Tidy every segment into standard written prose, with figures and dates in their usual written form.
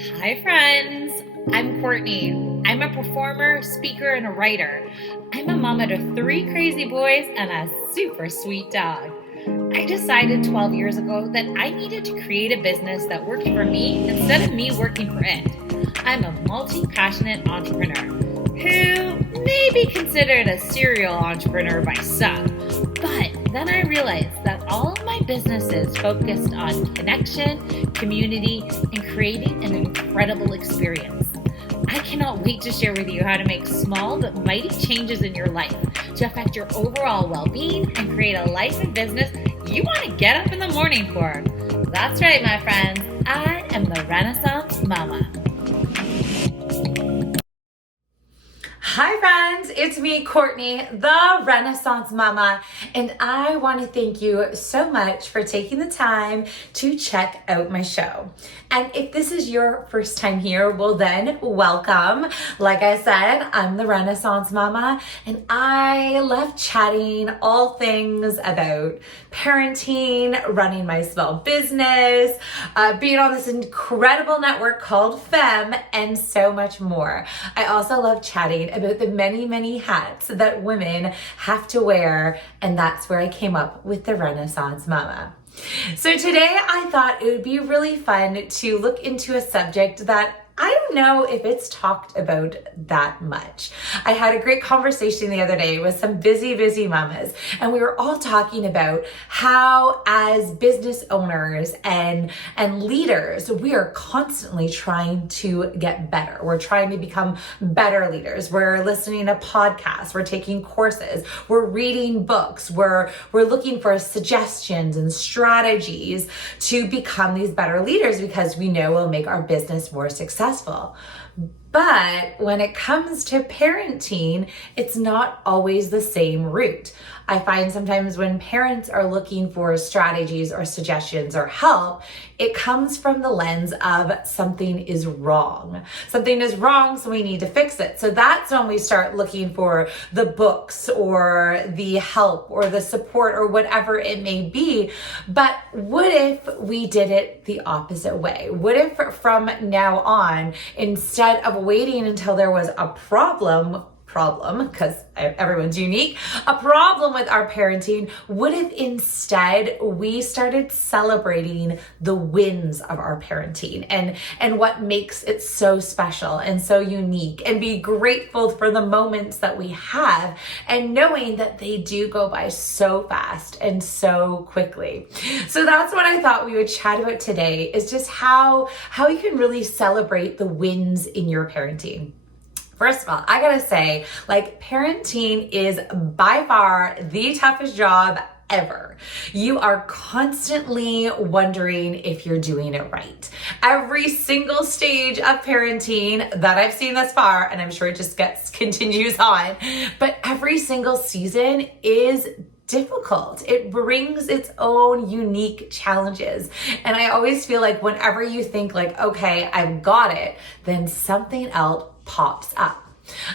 Hi, friends. I'm Courtney. I'm a performer, speaker, and a writer. I'm a mama to 3 crazy boys and a super sweet dog. I decided 12 years ago that I needed to create a business that worked for me instead of me working for it. I'm a multi-passionate entrepreneur who may be considered a serial entrepreneur by some. But then I realized that all of my businesses focused on connection, community, and creating an incredible experience. I cannot wait to share with you how to make small but mighty changes in your life to affect your overall well-being and create a life and business you want to get up in the morning for. That's right, my friends. I am the Renaissance Mama. Hi friends, it's me, Courtney, the Renaissance Mama, and I want to thank you so much for taking the time to check out my show. And if this is your first time here, well then, welcome. Like I said, I'm the Renaissance Mama, and I love chatting all things about parenting, running my small business, being on this incredible network called Femme, and so much more. I also love chatting about the many hats that women have to wear, and that's where I came up with the Renaissance Mama. So today I thought it would be really fun to look into a subject that I don't know if it's talked about that much. I had a great conversation the other day with some busy mamas, and we were all talking about how as business owners and leaders, we are constantly trying to get better. We're trying to become better leaders. We're listening to podcasts, we're taking courses, we're reading books, we're looking for suggestions and strategies to become these better leaders because we know it'll make our business more successful. But when it comes to parenting, it's not always the same route. I find sometimes when parents are looking for strategies or suggestions or help, it comes from the lens of something is wrong. Something is wrong, so we need to fix it. So that's when we start looking for the books or the help or the support or whatever it may be. But what if we did it the opposite way? What if from now on, instead of waiting until there was a problem, because everyone's unique, a problem with our parenting, what if instead we started celebrating the wins of our parenting and what makes it so special and so unique, and be grateful for the moments that we have, and knowing that they do go by so fast and so quickly. So that's what I thought we would chat about today, is just how you can really celebrate the wins in your parenting. First of all, I gotta say, parenting is by far the toughest job ever. You are constantly wondering if you're doing it right. Every single stage of parenting that I've seen thus far, and I'm sure it just continues on, but every single season is difficult. It brings its own unique challenges. And I always feel like whenever you think okay, I've got it, then something else pops up.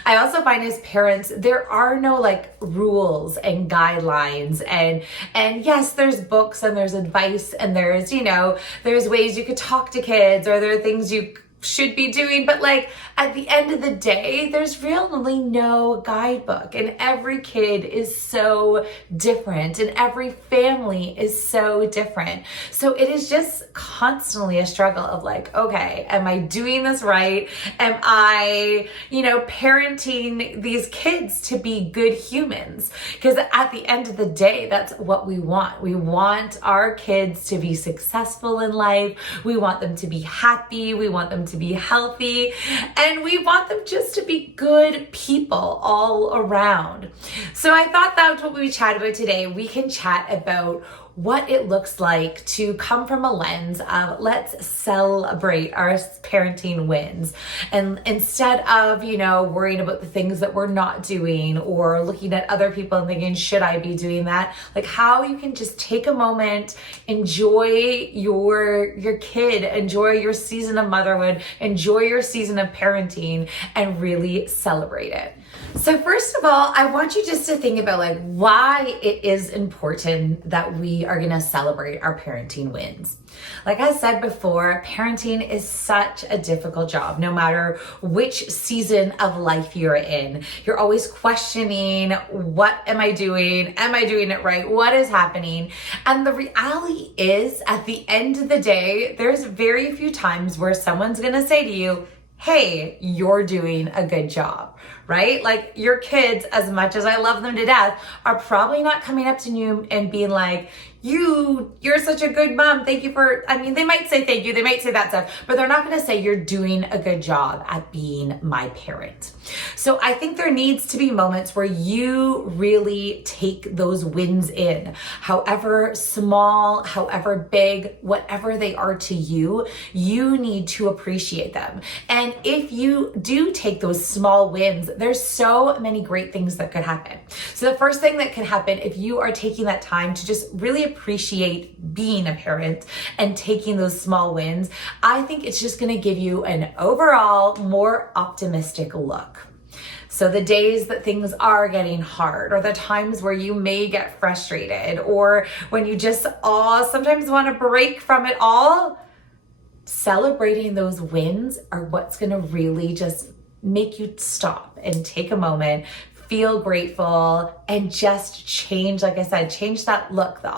I also find as parents, there are no rules and guidelines, and yes, there's books and there's advice and there's ways you could talk to kids, or there are things you should be doing, but at the end of the day, there's really no guidebook, and every kid is so different and every family is so different. So it is just constantly a struggle of okay, am I doing this right? Am I, parenting these kids to be good humans? Because at the end of the day, that's what we want. We want our kids to be successful in life. We want them to be happy. We want them to be healthy, and we want them just to be good people all around. So I thought that's what we chat about today. We can chat about what it looks like to come from a lens of let's celebrate our parenting wins. And instead of, worrying about the things that we're not doing or looking at other people and thinking, should I be doing that? How you can just take a moment, enjoy your kid, enjoy your season of motherhood, enjoy your season of parenting, and really celebrate it. So first of all, I want you just to think about why it is important that we we are gonna celebrate our parenting wins. Like I said before, parenting is such a difficult job. No matter which season of life you're in, you're always questioning, what am I doing? Am I doing it right? What is happening? And the reality is, at the end of the day, there's very few times where someone's gonna say to you, hey, you're doing a good job, right? Like your kids, as much as I love them to death, are probably not coming up to you and being like, you're such a good mom. Thank you for, they might say thank you. They might say that stuff, but they're not going to say you're doing a good job at being my parent. So I think there needs to be moments where you really take those wins in, however small, however big, whatever they are to you, you need to appreciate them. And if you do take those small wins, there's so many great things that could happen. So the first thing that can happen if you are taking that time to just really appreciate being a parent and taking those small wins, I think it's just going to give you an overall more optimistic look. So the days that things are getting hard, or the times where you may get frustrated, or when you just sometimes want to break from it all, celebrating those wins are what's going to really just make you stop and take a moment, feel grateful, and just change, like I said, change that look, the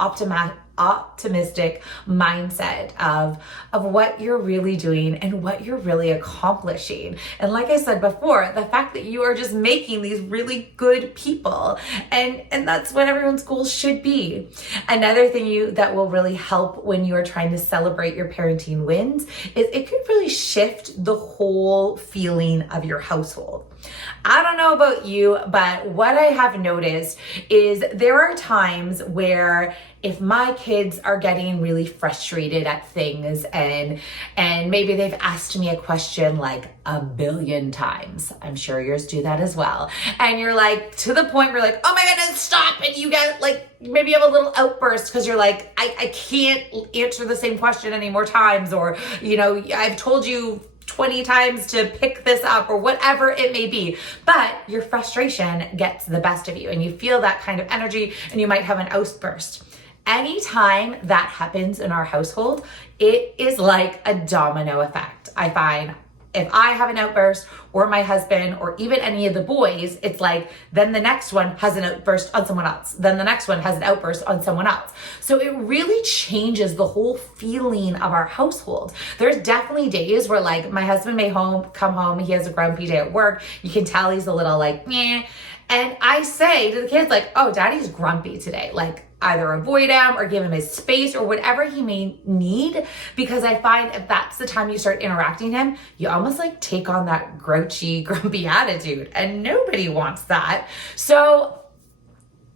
optimistic mindset of what you're really doing and what you're really accomplishing. And like I said before, the fact that you are just making these really good people, and that's what everyone's goals should be. Another thing that will really help when you are trying to celebrate your parenting wins is it could really shift the whole feeling of your household. I don't know about you, but what I have noticed is there are times where if my kids are getting really frustrated at things and maybe they've asked me a question like a billion times, I'm sure yours do that as well, and you're like to the point where you're like, oh my goodness, stop, and you get like maybe you have a little outburst because you're like, I can't answer the same question any more times, or I've told you 20 times to pick this up, or whatever it may be. But your frustration gets the best of you and you feel that kind of energy and you might have an outburst. Anytime that happens in our household, it is like a domino effect. I find if I have an outburst, or my husband, or even any of the boys, it's like then the next one has an outburst on someone else. Then the next one has an outburst on someone else. So it really changes the whole feeling of our household. There's definitely days where like my husband may come home, he has a grumpy day at work. You can tell he's a little like, meh. And I say to the kids like, oh, daddy's grumpy today. Like either avoid him or give him his space or whatever he may need, because I find if that's the time you start interacting him, you almost like take on that grouchy, grumpy attitude, and nobody wants that. So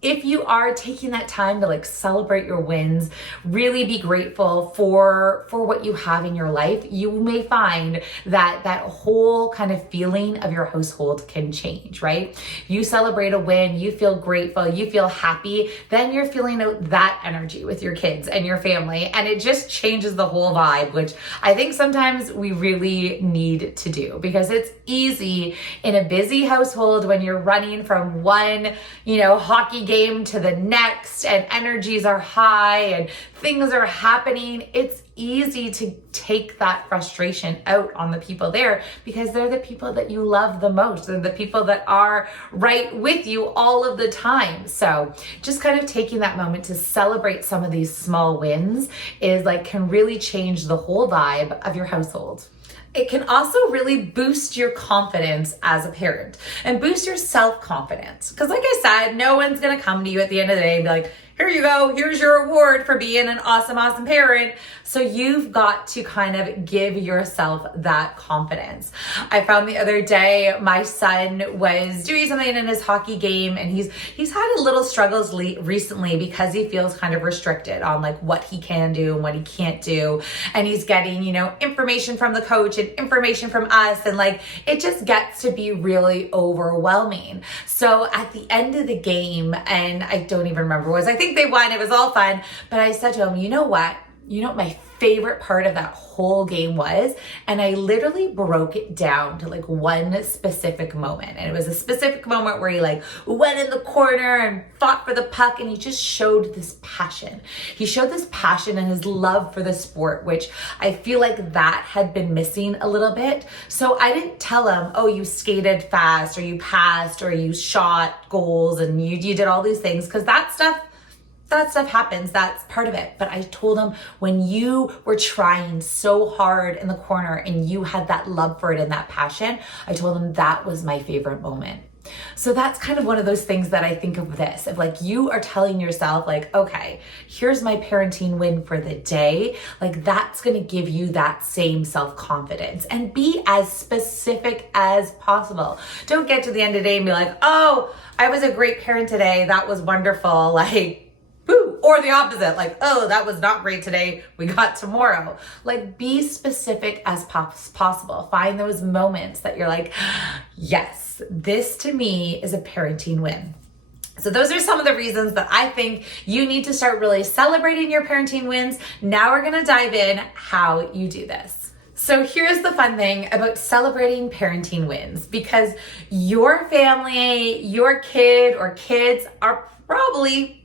if you are taking that time to like celebrate your wins, really be grateful for what you have in your life, you may find that whole kind of feeling of your household can change, right? You celebrate a win, you feel grateful, you feel happy, then you're feeling out that energy with your kids and your family, and it just changes the whole vibe, which I think sometimes we really need to do, because it's easy in a busy household when you're running from one, hockey game to the next, and energies are high and things are happening. It's easy to take that frustration out on the people there, because they're the people that you love the most. They're the people that are right with you all of the time. So just kind of taking that moment to celebrate some of these small wins can really change the whole vibe of your household. It can also really boost your confidence as a parent and boost your self-confidence. Because like I said, no one's going to come to you at the end of the day and be like, here you go, here's your award for being an awesome, awesome parent. So you've got to kind of give yourself that confidence. I found the other day, my son was doing something in his hockey game, and he's had a little struggles recently because he feels kind of restricted on like what he can do and what he can't do. And he's getting, information from the coach and information from us. And like, it just gets to be really overwhelming. So at the end of the game, and I don't even remember what it was, I think they won, it was all fun. But I said to him, you know what? you know what my favorite part of that whole game was? And I literally broke it down to like one specific moment. And it was a specific moment where he like went in the corner and fought for the puck, and he just showed this passion. He showed this passion and his love for the sport, which I feel like that had been missing a little bit. So I didn't tell him, oh, you skated fast or you passed or you shot goals and you did all these things, because that stuff happens. That's part of it. But I told him, when you were trying so hard in the corner and you had that love for it and that passion, I told him that was my favorite moment. So that's kind of one of those things that I think of this, of like, you are telling yourself like, okay, here's my parenting win for the day. Like, that's going to give you that same self-confidence, and be as specific as possible. Don't get to the end of the day and be like, oh, I was a great parent today. That was wonderful. Like, boo. Or the opposite, like, oh, that was not great today. We got tomorrow. Like, be specific as possible. Find those moments that you're like, yes, this to me is a parenting win. So those are some of the reasons that I think you need to start really celebrating your parenting wins. Now we're going to dive in how you do this. So here's the fun thing about celebrating parenting wins, because your family, your kid or kids are probably,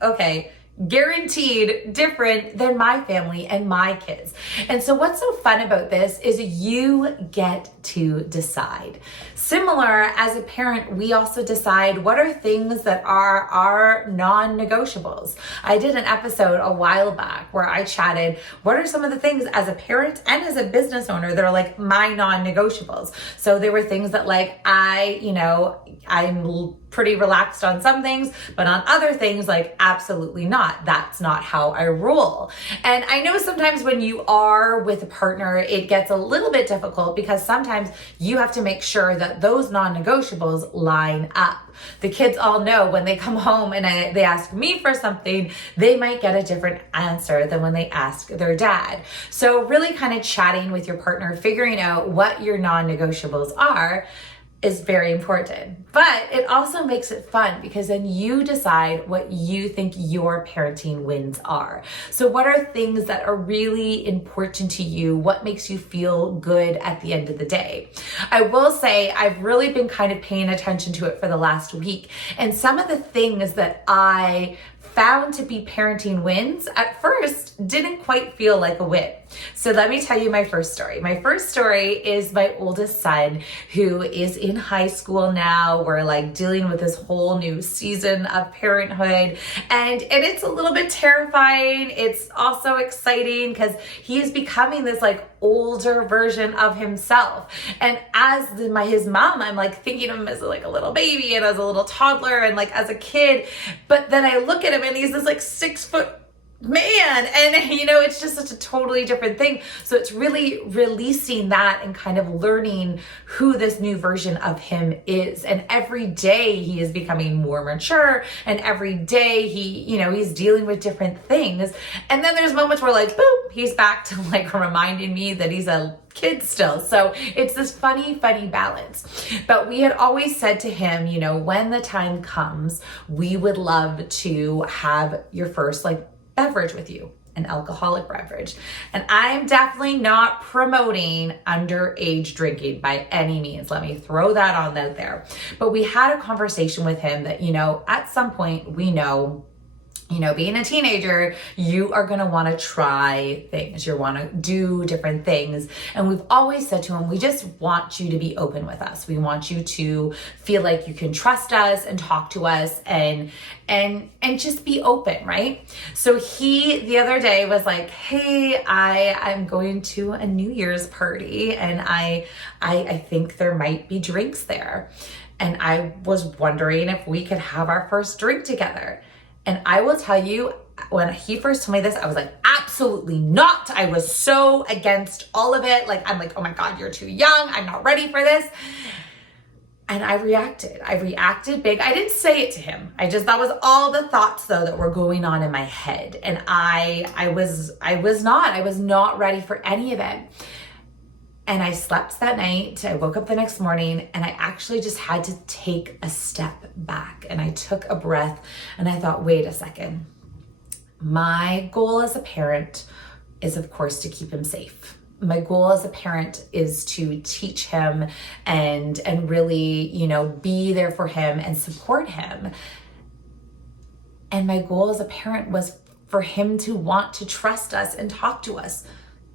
guaranteed different than my family and my kids. And so what's so fun about this is you get to decide. Similar, as a parent, we also decide what are things that are our non-negotiables. I did an episode a while back where I chatted, what are some of the things as a parent and as a business owner that are like my non-negotiables? So there were things that like I'm pretty relaxed on some things, but on other things, like absolutely not. That's not how I roll. And I know sometimes when you are with a partner, it gets a little bit difficult, because sometimes you have to make sure that those non-negotiables line up. The kids all know when they come home and they ask me for something, they might get a different answer than when they ask their dad. So really kind of chatting with your partner, figuring out what your non-negotiables are, is very important. But it also makes it fun, because then you decide what you think your parenting wins are. So what are things that are really important to you? What makes you feel good at the end of the day? I will say I've really been kind of paying attention to it for the last week. And some of the things that I found to be parenting wins at first didn't quite feel like a win. So let me tell you my first story. My first story is my oldest son, who is in high school now. We're like dealing with this whole new season of parenthood, and it's a little bit terrifying. It's also exciting because he is becoming this like older version of himself. And as his mom, I'm like thinking of him as like a little baby and as a little toddler and like as a kid. But then I look at him and he's this like 6-foot man, and it's just such a totally different thing. So it's really releasing that and kind of learning who this new version of him is. And every day he is becoming more mature, and every day he's dealing with different things. And then there's moments where like, boom, he's back to like reminding me that he's a kid still. So it's this funny balance. But we had always said to him, when the time comes, we would love to have your first like beverage with you, an alcoholic beverage. And I'm definitely not promoting underage drinking by any means. Let me throw that on out there. But we had a conversation with him that, at some point we know, being a teenager, you are going to want to try things. You want to do different things. And we've always said to him, we just want you to be open with us. We want you to feel like you can trust us and talk to us and just be open, right? So he, the other day, was like, hey, I'm going to a New Year's party, and I think there might be drinks there. And I was wondering if we could have our first drink together. And I will tell you, when he first told me this, I was like, absolutely not. I was so against all of it. I'm like, oh my God, you're too young. I'm not ready for this. And I reacted big. I didn't say it to him. That was all the thoughts though that were going on in my head. And I was not ready for any of it. And I slept that night. I woke up the next morning, and I actually just had to take a step back, and I took a breath, and I thought, wait a second. My goal as a parent is, of course, to keep him safe. My goal as a parent is to teach him and really, be there for him and support him. And my goal as a parent was for him to want to trust us and talk to us.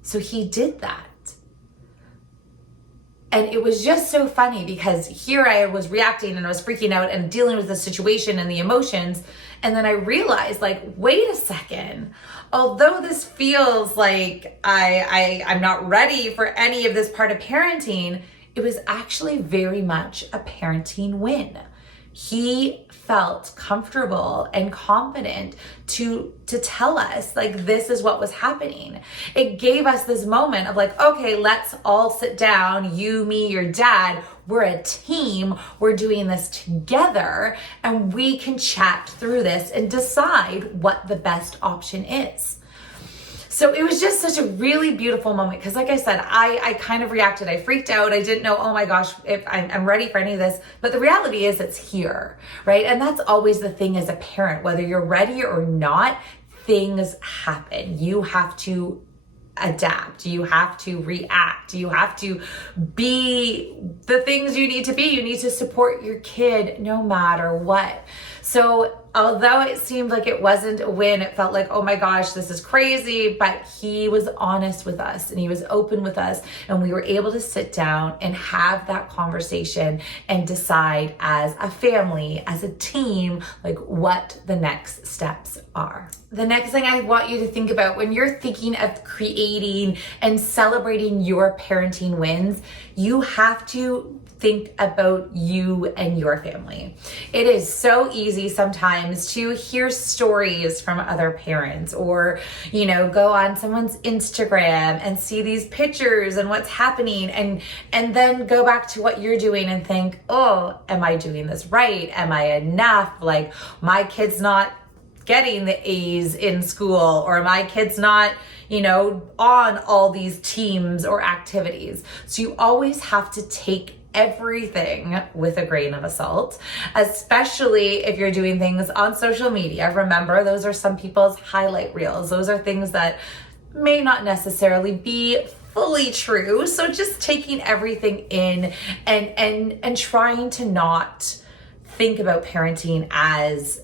So he did that. And it was just so funny because here I was reacting and I was freaking out and dealing with the situation and the emotions. And then I realized, wait a second, although this feels like I'm not ready for any of this part of parenting, it was actually very much a parenting win. He felt comfortable and confident to tell us this is what was happening. It gave us this moment of okay, let's all sit down, you, me, your dad, we're a team, we're doing this together, and we can chat through this and decide what the best option is. So it was just such a really beautiful moment because like I said, I kind of reacted. I freaked out. I didn't know, oh my gosh, if I'm ready for any of this. But the reality is it's here, right? And that's always the thing as a parent, whether you're ready or not, things happen. You have to adapt. You have to react. You have to be the things you need to be. You need to support your kid no matter what. So although it seemed like it wasn't a win, it felt like, oh my gosh, this is crazy. But he was honest with us and he was open with us. And we were able to sit down and have that conversation and decide as a family, as a team, what the next steps are. The next thing I want you to think about when you're thinking of creating and celebrating your parenting wins, you have to think about you and your family. It is so easy sometimes to hear stories from other parents or, go on someone's Instagram and see these pictures and what's happening and then go back to what you're doing and think, oh, am I doing this right? Am I enough? My kid's not getting the A's in school, or my kid's not, on all these teams or activities. So you always have to take everything with a grain of salt, especially if you're doing things on social media. Remember, those are some people's highlight reels. Those are things that may not necessarily be fully true. So just taking everything in and trying to not think about parenting as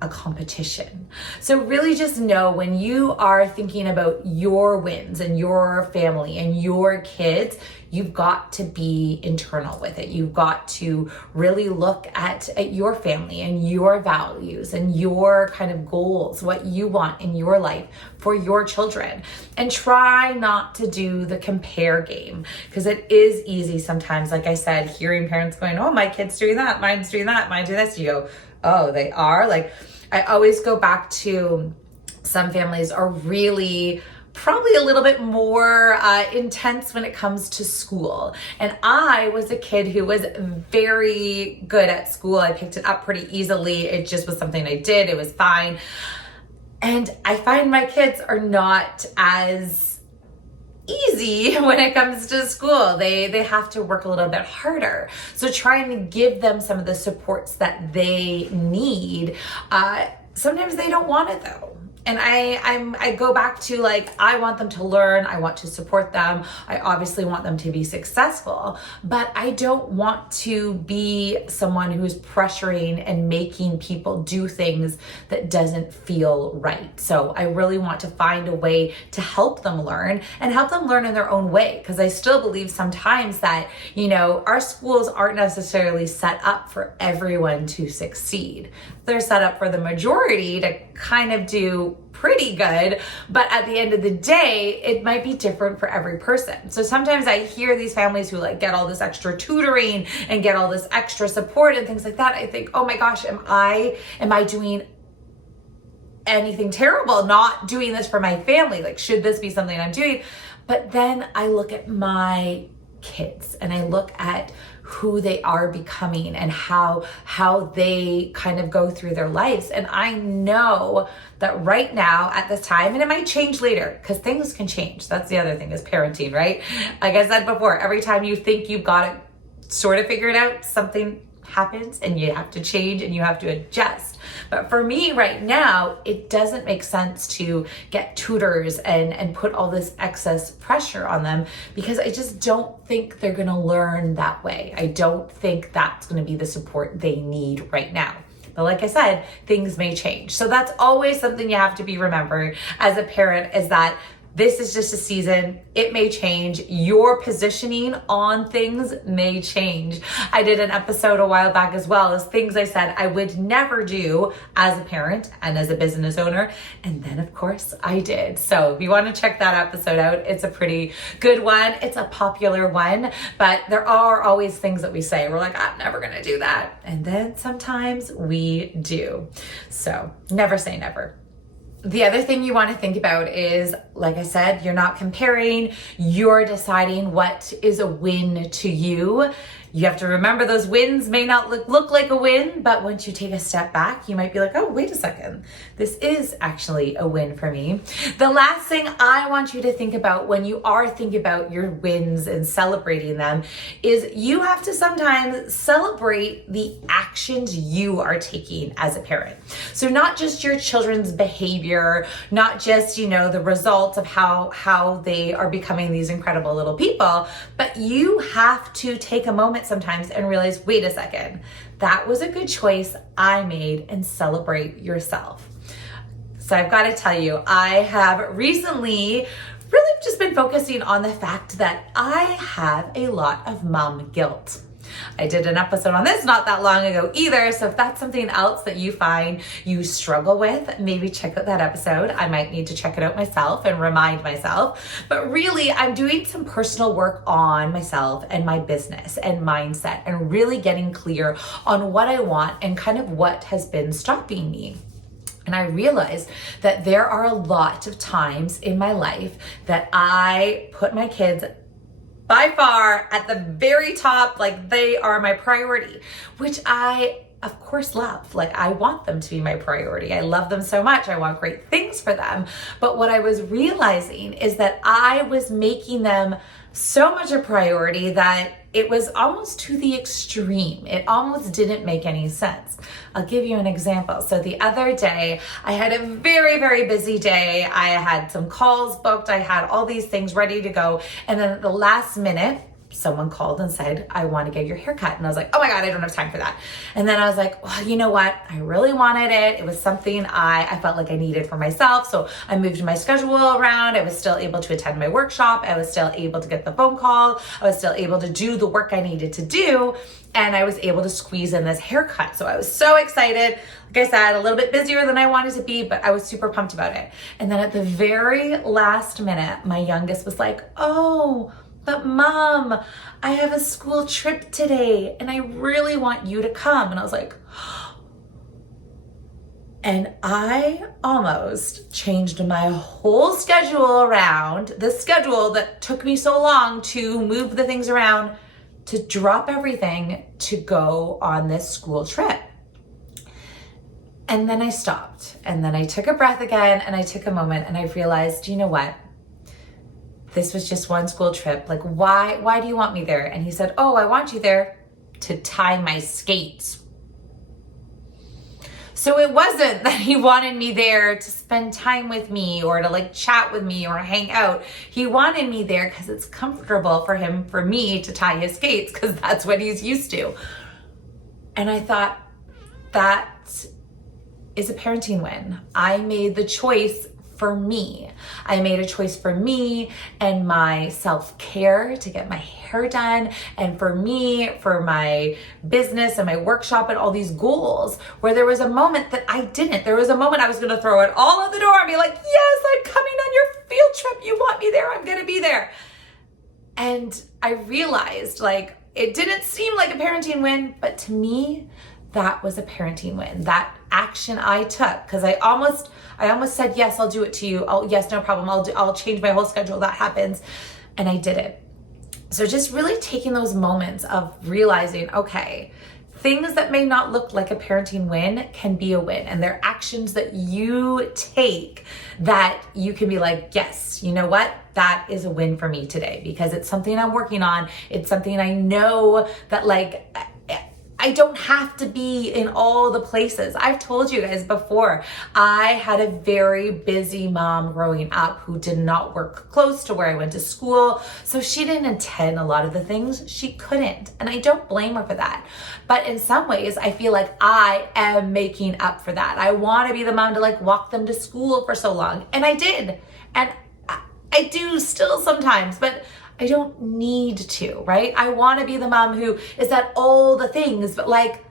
a competition. So really just know when you are thinking about your wins and your family and your kids, you've got to be internal with it. You've got to really look at your family and your values and your kind of goals, what you want in your life for your children. And try not to do the compare game, because it is easy sometimes, like I said, hearing parents going, oh, my kid's doing that, mine's doing that, mine's doing this. You go, oh, they are? I always go back to some families are really probably a little bit more intense when it comes to school. And I was a kid who was very good at school. I picked it up pretty easily. It just was something I did. It was fine. And I find my kids are not as easy when it comes to school. They have to work a little bit harder. So trying to give them some of the supports that they need, sometimes they don't want it though. And I go back to I want them to learn. I want to support them. I obviously want them to be successful, but I don't want to be someone who's pressuring and making people do things that doesn't feel right. So I really want to find a way to help them learn and help them learn in their own way. Because I still believe sometimes that, our schools aren't necessarily set up for everyone to succeed. They're set up for the majority to kind of do pretty good, but at the end of the day, it might be different for every person. So sometimes I hear these families who get all this extra tutoring and get all this extra support and things like that. I think, oh my gosh, am I doing anything terrible not doing this for my family? Should this be something I'm doing? But then I look at my kids and I look at who they are becoming and how they kind of go through their lives. And I know that right now at this time, and it might change later because things can change. That's the other thing is parenting, right? Like I said before, every time you think you've got it sort of figured out, something happens and you have to change and you have to adjust. But for me right now, it doesn't make sense to get tutors and put all this excess pressure on them, because I just don't think they're gonna learn that way. I don't think that's gonna be the support they need right now. But like I said, things may change. So that's always something you have to be remembering as a parent, is that this is just a season. It may change. Your positioning on things may change. I did an episode a while back as well as things I said I would never do as a parent and as a business owner. And then of course I did. So if you want to check that episode out, it's a pretty good one. It's a popular one, but there are always things that we say. We're like, I'm never going to do that. And then sometimes we do. So never say never. The other thing you want to think about is, like I said, you're not comparing, you're deciding what is a win to you. You have to remember those wins may not look like a win, but once you take a step back, you might be like, oh, wait a second. This is actually a win for me. The last thing I want you to think about when you are thinking about your wins and celebrating them is you have to sometimes celebrate the actions you are taking as a parent. So not just your children's behavior, not just, the results of how they are becoming these incredible little people, but you have to take a moment sometimes and realize, wait a second, that was a good choice I made, and celebrate yourself. So I've got to tell you, I have recently really just been focusing on the fact that I have a lot of mom guilt. I did an episode on this not that long ago either. So if that's something else that you find you struggle with, maybe check out that episode. I might need to check it out myself and remind myself. But really, I'm doing some personal work on myself and my business and mindset, and really getting clear on what I want and kind of what has been stopping me. And I realized that there are a lot of times in my life that I put my kids by far at the very top, like they are my priority, which I of course love. Like I want them to be my priority. I love them so much. I want great things for them. But what I was realizing is that I was making them so much a priority that it was almost to the extreme. It almost didn't make any sense. I'll give you an example. So the other day, I had a very, very busy day. I had some calls booked. I had all these things ready to go. And then at the last minute, someone called and said, I want to get your hair cut. And I was like, oh my God, I don't have time for that. And then I was like, well, you know what? I really wanted it. It was something I felt like I needed for myself. So I moved my schedule around. I was still able to attend my workshop. I was still able to get the phone call. I was still able to do the work I needed to do. And I was able to squeeze in this haircut. So I was so excited. Like I said, a little bit busier than I wanted to be, but I was super pumped about it. And then at the very last minute, my youngest was like, oh, but Mom, I have a school trip today and I really want you to come. And I was like, and I almost changed my whole schedule around, the schedule that took me so long to move the things around, to drop everything to go on this school trip. And then I stopped, and then I took a breath again, and I took a moment, and I realized, you know what? This was just one school trip. Like, why do you want me there? And he said, oh, I want you there to tie my skates. So it wasn't that he wanted me there to spend time with me or to like chat with me or hang out. He wanted me there because it's comfortable for me to tie his skates, because that's what he's used to. And I thought, that is a parenting win. I made the choice for me. I made a choice for me and my self-care to get my hair done, and for me, for my business and my workshop and all these goals, where there was a moment that I didn't. There was a moment I was going to throw it all out the door and be like, yes, I'm coming on your field trip. You want me there? I'm going to be there. And I realized, like, it didn't seem like a parenting win, but to me, that was a parenting win. That action I took, because I almost said, yes, I'll do it to you. Yes, no problem. I'll change my whole schedule. That happens. And I did it. So just really taking those moments of realizing, okay, things that may not look like a parenting win can be a win. And they're actions that you take that you can be like, yes, you know what? That is a win for me today, because it's something I'm working on. It's something I know that, like, I don't have to be in all the places. I've told you guys before, I had a very busy mom growing up who did not work close to where I went to school. So she didn't attend a lot of the things she couldn't. And I don't blame her for that. But in some ways, I feel like I am making up for that. I want to be the mom to like walk them to school for so long. And I did. And I do still sometimes, but I don't need to, right? I want to be the mom who is at all the things, but like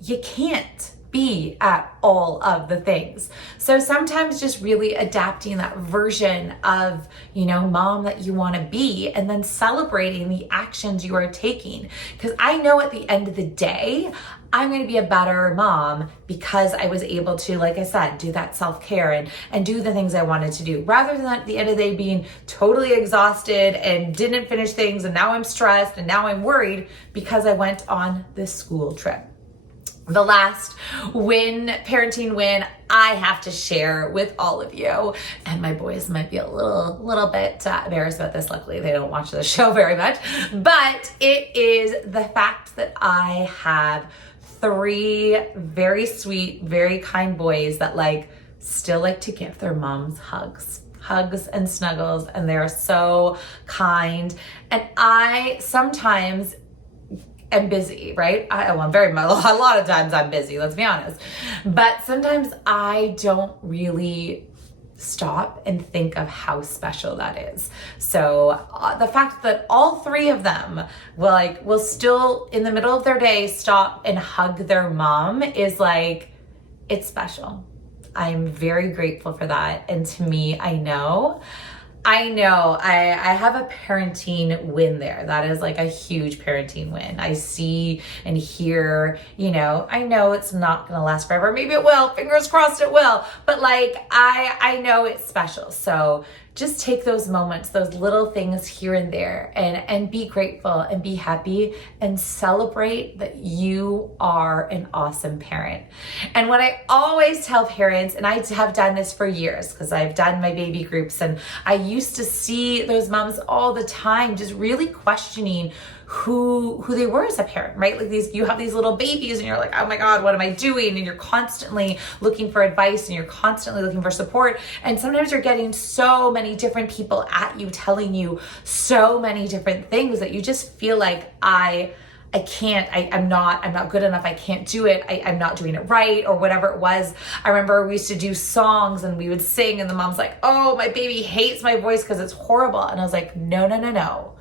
you can't be at all of the things. So sometimes just really adapting that version of, mom that you want to be, and then celebrating the actions you are taking. Because I know at the end of the day, I'm going to be a better mom because I was able to, like I said, do that self-care and do the things I wanted to do, rather than at the end of the day being totally exhausted and didn't finish things, and now I'm stressed and now I'm worried because I went on this school trip. The last parenting win I have to share with all of you, and my boys might be a little bit embarrassed about this. Luckily, they don't watch the show very much, but it is the fact that I have 3 very sweet, very kind boys that still like to give their moms hugs and snuggles, and they're so kind. And I sometimes am busy, right? A lot of times I'm busy, let's be honest. But sometimes I don't really stop and think of how special that is. So the fact that all 3 of them will still in the middle of their day stop and hug their mom is it's special. I'm very grateful for that. And to me, I know I have a parenting win there. That is a huge parenting win. I see and hear, I know it's not going to last forever. Maybe it will. Fingers crossed it will. But I know it's special. So just take those moments, those little things here and there, and be grateful and be happy and celebrate that you are an awesome parent. And what I always tell parents, and I have done this for years because I've done my baby groups, and I used to see those moms all the time just really questioning who they were as a parent, right? You have these little babies and you're like, oh my God, what am I doing? And you're constantly looking for advice and you're constantly looking for support. And sometimes you're getting so many different people at you telling you so many different things that you just feel like I'm not good enough. I can't do it. I'm not doing it right, or whatever it was. I remember we used to do songs and we would sing and the mom's like, oh, my baby hates my voice because it's horrible. And I was like, no.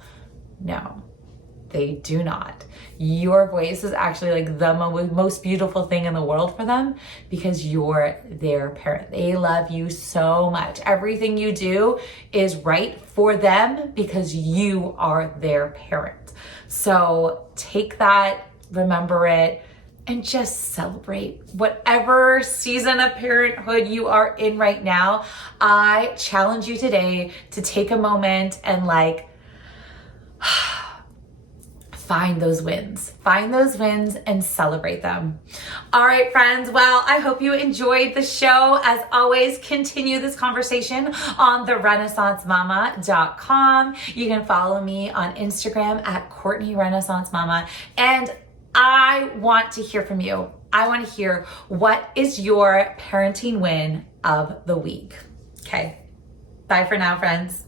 They do not. Your voice is actually the most beautiful thing in the world for them because you're their parent. They love you so much. Everything you do is right for them because you are their parent. So take that, remember it, and just celebrate whatever season of parenthood you are in right now. I challenge you today to take a moment and find those wins and celebrate them. All right, friends. Well, I hope you enjoyed the show. As always, continue this conversation on therenaissancemama.com. You can follow me on Instagram at Courtney Renaissance Mama. And I want to hear from you. I want to hear, what is your parenting win of the week? Okay. Bye for now, friends.